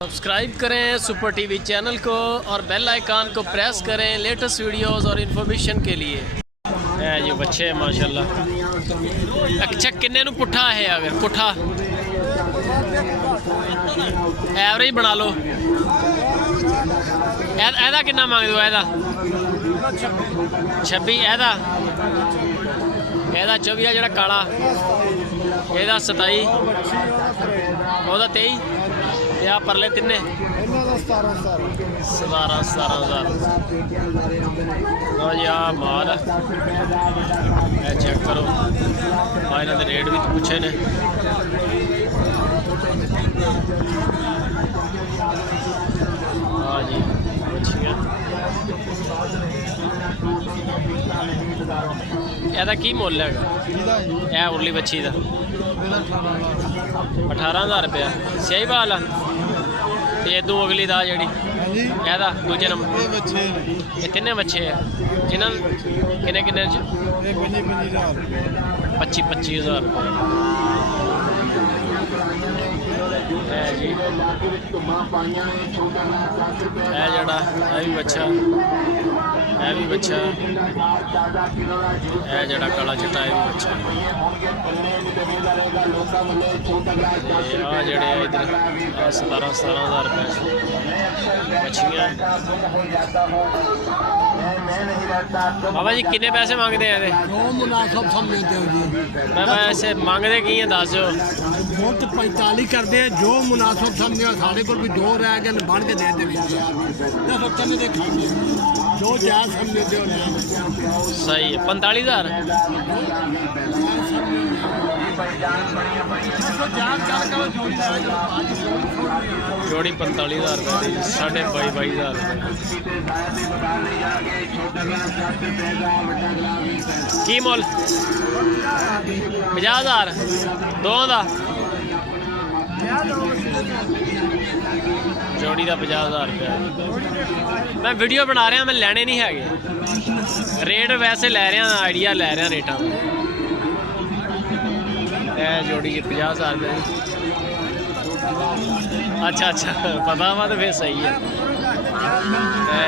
Subscribe करें super TV channel को और बेल आइकन को प्रेस करें लेटेस्ट वीडियोस और इन्फॉर्मेशन के लिए। है जी बच्चे माशाल्लाह। अच्छा किन्ने नू पुट्ठा है, अगर पुट्ठा एवरेज बना लो। एदा किन्ना मांग दो? एदा 26, एदा 24, जड़ा काला एदा 27, ओदा 23 या परले तिन्ने 17,000। लो जी आ माल है, चेक करो। हाँ इन्होंने रेट भी पूछे ने। हाँ जी मछलियाँ ਇਹਦਾ ਕੀ ਮੁੱਲ ਹੈਗਾ? ਇਹ ਉਰਲੀ ਬੱਚੀ ਦਾ 18,000 ਰੁਪਇਆ। ਸਹੀ ਬਾਲ ਆ। ਤੇ ਇਦੋਂ ਅਗਲੀ ਦਾ ਜਿਹੜੀ ਇਹਦਾ ਦੂਜੇ ਨੰਬਰ ਇਹ ਤਿੰਨੇ ਬੱਚੇ ਆ। ਇਹਨਾਂ ਕਿੰਨੇ ਕਿੰਨੇ ਚ? 25,000 ਰੁਪਏ है जी। है जड़ा है भी बच्चा, है भी बच्चा, है जड़ा काला चिट्टा है भी बच्चा। आ जड़े इधर 17,000 रुपये मछलियाँ। बाबा जी किन्ने पैसे मांगते हैं? ऐसे मांगते की हैं दस? बहुत 45 करते हैं जो मुनासिब समझो। साढ़े को भी 2 रह गए बढ़ के दे दे जो जायज समझते हो। सही है 45,000 जोड़ी 45,000 रुपये, 22,500 की मुल 50,000 दो का जोड़ी का 50,000 रुपया। मैं वीडियो बना रहा, मैं लैने नहीं है। रेट वैसे लै रहा, आइडिया लै रहा रेटा। जोड़ी 50,000 रुपये। अच्छा अच्छा पता वा तो फिर सही है।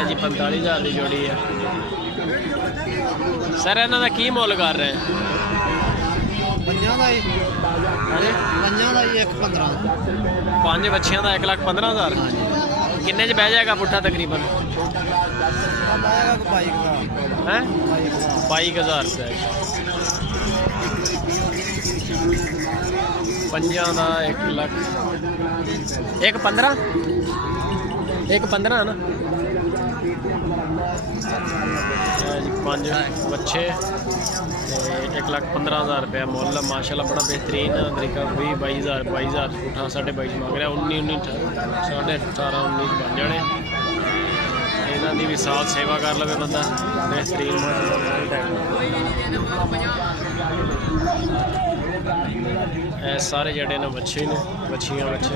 जी 45,000 की जोड़ी है। सर इन्हों का की मुल कर रहे हैं? 5 बच्चियां का 1,15,000। किन्ने च बह जाएगा पुट्ठा तकरीबन? 22,000 रुपये। 5 का 1,00,000 1,15,000 1,15,000 ना। 5 बच्चे 1,15,000 रुपया मुल। माशाल्लाह बड़ा बेहतरीन तरीका। 22,000 पुट्ठा 22.5 मांग रहा। 19 18 19 बन जाने। इन्हों की भी साथ सेवा कर लवे बंदा। बेहतरीन सारे जड़े ने बच्चे ने बच्चियाँ बच्चे।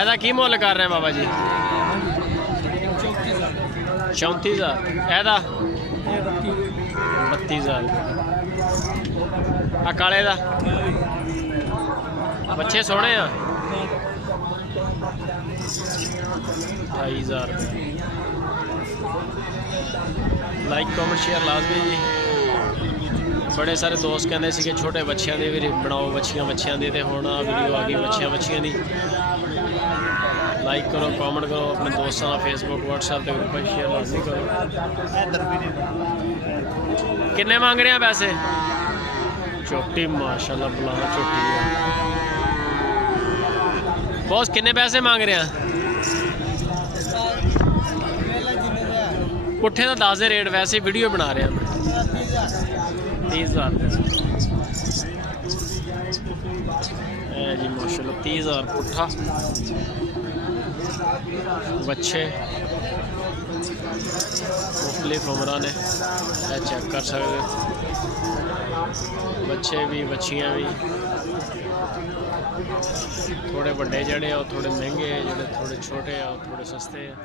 ऐसा की मुल कर रहे हैं बाबा जी? 34,000। ऐदा 32,000। आ काले दा बच्चे सोने आ 28,000 रुपये। लाइक कमेंट शेयर लाजमी जी। बड़े सारे दोस्त कहते थे छोटे बच्चों के भी बनाओ बच्चियाँ की, तो हुण वीडियो आ गई बच्चियाँ की। लाइक करो कमेंट करो अपने दोस्तों का फेसबुक व्हाट्सएप के ग्रुप में शेयर लाजमी करो। किन्ने मांग रहे हैं पैसे? छोटी माशाल्लाह बुला छोटी है। बॉस किन्ने पैसे मांग रहे हैं? पुट्ठे का 10 रेट, वैसे वीडियो बना रहे हैं। 30,000 जी माशाल्लाह। 30,000 पुट्ठा बच्चे मुख्तलिफ उम्र ने चेक कर सकते। बच्चे भी बच्चियाँ भी थोड़े बड़े जड़े और थोड़े महंगे, जड़े थोड़े छोटे और थोड़े सस्ते हैं।